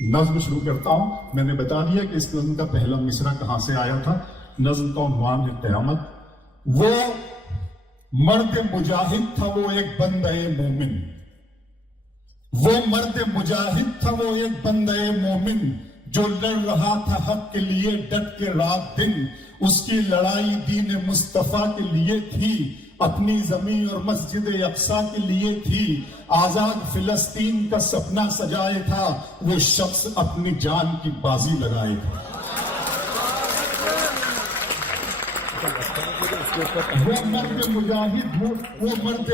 نظم شروع کرتا ہوں. میں نے بتا دیا کہ اس نظم کا پہلا مصرع کہاں سے آیا تھا. نظم کا عنوان ہے قیامت. وہ مرد مجاہد تھا وہ ایک بندہ مومن. وہ مرد مجاہد تھا وہ ایک بندہ مومن جو لڑ رہا تھا حق کے لیے ڈٹ کے رات دن. اس کی لڑائی دین مصطفیٰ کے لیے تھی, اپنی زمین اور مسجد اقصیٰ کے لیے تھی. آزاد فلسطین کا سپنا سجائے تھا, وہ شخص اپنی جان کی بازی لگائے تھا. وہ مرد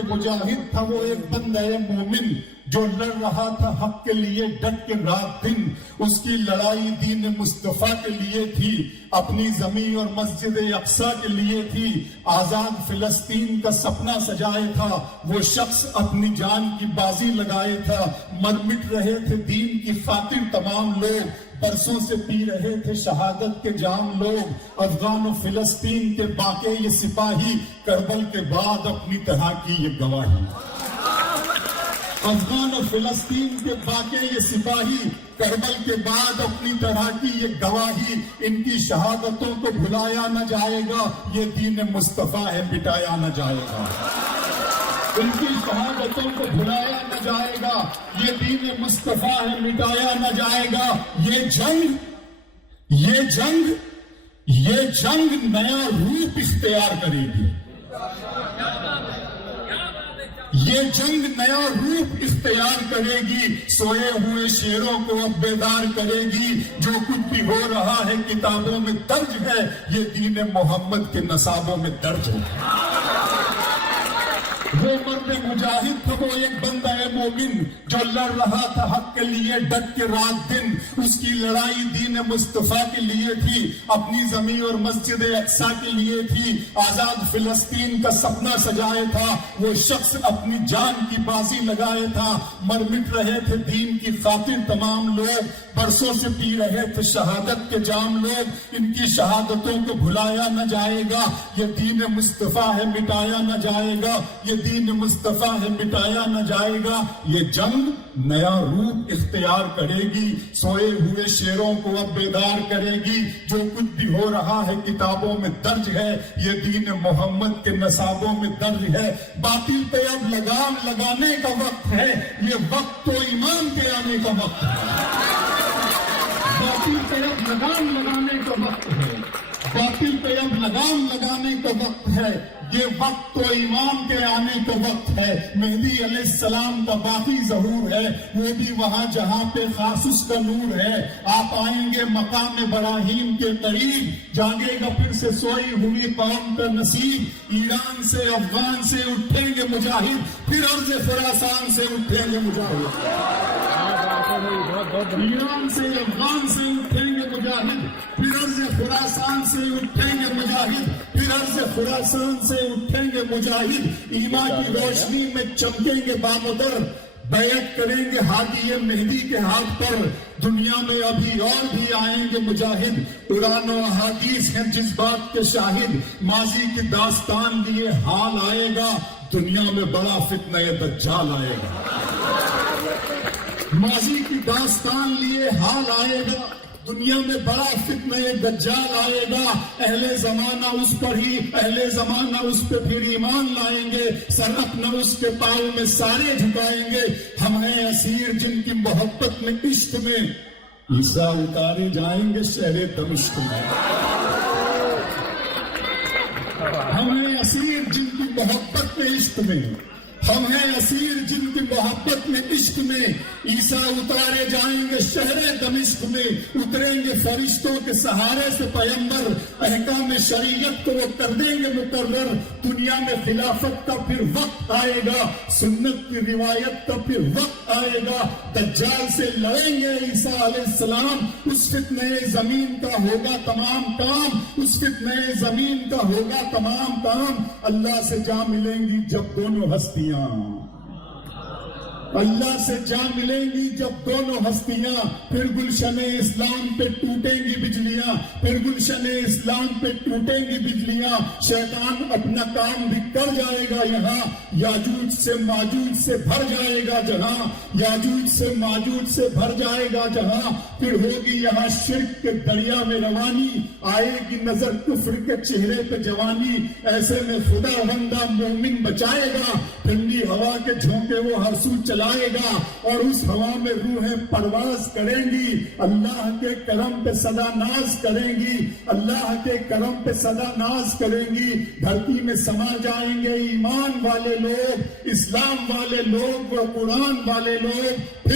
مجاہد تھا وہ ایک بندہ مومن جو لڑ رہا تھا حق کے لیے ڈٹ کے رات دن. اس کی لڑائی دین مصطفیٰ کے لیے تھی, اپنی زمین اور مسجد اقصیٰ کے لیے تھی. آزاد فلسطین کا سپنا سجائے تھا, وہ شخص اپنی جان کی بازی لگائے تھا. مر مٹ رہے تھے دین کی خاطر تمام لوگ, برسوں سے پی رہے تھے شہادت کے جام لوگ. افغان و فلسطین کے باقی یہ سپاہی, کربل کے بعد اپنی طرح کی یہ گواہی. افغان و فلسطین کے باقی یہ سپاہی, کربل کے بعد اپنی طرح کی یہ گواہی. ان کی شہادتوں کو بھلایا نہ جائے گا, یہ دین مصطفیٰ ہے مٹایا نہ جائے گا. ان کی شہادتوں کو بھلایا نہ جائے گا, یہ دین مصطفیٰ ہے مٹایا نہ جائے گا. یہ جنگ نیا روپ اختیار کرے گی. یہ جنگ نیا روپ اختیار کرے گی, سوئے ہوئے شیروں کو اب بیدار کرے گی. جو کچھ بھی ہو رہا ہے کتابوں میں درج ہے, یہ دین محمد کے نصابوں میں درج ہے. وہ مرد مجاہد تھا وہ ایک بندہ مومن جو لڑ رہا تھا حق کے لیے ڈٹ کے رات دن. اس کی لڑائی دین مصطفیٰ کے لیے تھی, اپنی زمین اور مسجد اقصیٰ کے لیے تھی. آزاد فلسطین کا سپنا سجائے تھا, وہ شخص اپنی جان کی بازی لگائے تھا. مر مٹ رہے تھے دین کی خاطر تمام لوگ, برسوں سے پی رہے تھے شہادت کے جام لوگ. ان کی شہادتوں کو بھلایا نہ جائے گا, یہ دین مصطفیٰ ہے مٹایا نہ جائے گا. یہ دین مصطفیٰ ہے مٹایا نہ جائے گا. یہ جنگ نیا روپ اختیار کرے گی, سوئے ہوئے شیروں کو اب بیدار کرے گی. جو کچھ بھی ہو رہا ہے کتابوں میں درج ہے, یہ دین محمد کے نصابوں میں درج ہے. باطل پہ اب لگام لگانے کا وقت ہے, یہ وقت تو ایمان کے آنے کا وقت ہے. باطل پہ اب لگام لگانے کا وقت ہے, باطل پہ اب لگام لگانے کا وقت ہے. یہ وقت تو ایمان کے آنے کا وقت ہے. مہدی علیہ السلام کا باقی ظہور ہے, وہ بھی وہاں جہاں پہ خاص اس کا نور ہے. آپ آئیں گے مقام ابراہیم کے قریب, جاگے گا پھر سے سوئی ہوئی قوم کا نصیب. ایران سے افغان سے اٹھیں گے مجاہد, پھر عرض خراسان سے اٹھیں گے مجاہد. ایران سے افغان سے اٹھیں گے مجاہد, پھر عرض خراسان سے اٹھیں گے مجاہد. پھر عرض خراسان سے اٹھیں گے مجاہد. ایمان کی روشنی میں چمکیں گے بامدر, بیعت کریں گے ہادی مہدی کے ہاتھ پر. دنیا میں ابھی اور بھی آئیں گے مجاہد, قرآن و احادیث ہیں جس بات کے شاہد. ماضی کی داستان لیے حال آئے گا, دنیا میں بڑا فتنہ دجال آئے گا. ماضی کی داستان لیے حال آئے گا, دنیا میں بڑا فتنہ دجال آئے گا. اہل زمانہ اس پر ہی, اہل زمانہ اس پہ پھر ایمان لائیں گے. سر اپنا اس کے پاؤں میں سارے جھکائیں گے. ہم ہیں اسیر جن کی محبت میں عشق میں عیسیٰ اتارے جائیں گے شہر دمشق میں. ہم ہیں اسیر جن کی محبت میں عشق میں, ہم ہیں اسیر جن کی محبت میں عشق میں. عیسیٰ اتارے جائیں گے شہر دمشق میں. اتریں گے فرشتوں کے سہارے سے پیمبر, احکام شریعت کو وہ کر دیں گے مقرر. دنیا میں خلافت کا پھر وقت آئے گا, سنت کی روایت کا پھر وقت آئے گا. دجال سے لڑیں گے عیسیٰ علیہ السلام, اس فتنہ زمین کا ہوگا تمام کام, اس فتنہ زمین کا ہوگا تمام کام. اللہ سے جا ملیں گی جب دونوں ہستیاں, اللہ سے جا ملیں گی جب دونوں ہستیاں، پھر گلشن اسلام پہ ٹوٹیں گی بجلیاں، پھر گلشن اسلام پہ ٹوٹیں گی بجلیاں، شیطان اپنا کام بھی کر جائے گا یہاں، یاجوج سے ماجوج سے بھر جائے گا جہاں، یاجوج سے ماجوج سے بھر جائے گا جہاں، پھر ہوگی یہاں شرک کے دریا میں روانی، آئے گی نظر کفر کے چہرے پہ جوانی، ایسے میں خدا بندہ مومن بچائے گا، ٹھنڈی ہوا کے جھونکے وہ ہر سو چلائے گا، اور اس ہوا میں روحیں پرواز کریں گی، اللہ کے کرم پہ صدا ناز کریں گی، اللہ کے کرم پہ صدا ناز کریں گی، دھرتی میں سما جائیں گے ایمان والے لوگ، اسلام والے لوگ اور قرآن والے لوگ،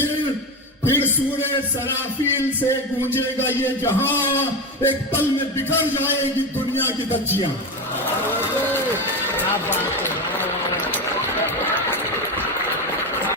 پھر سورہ سرافیل سے گونجے گا یہ جہاں، ایک پل میں بکھر جائے گی دنیا کی دھجیاں۔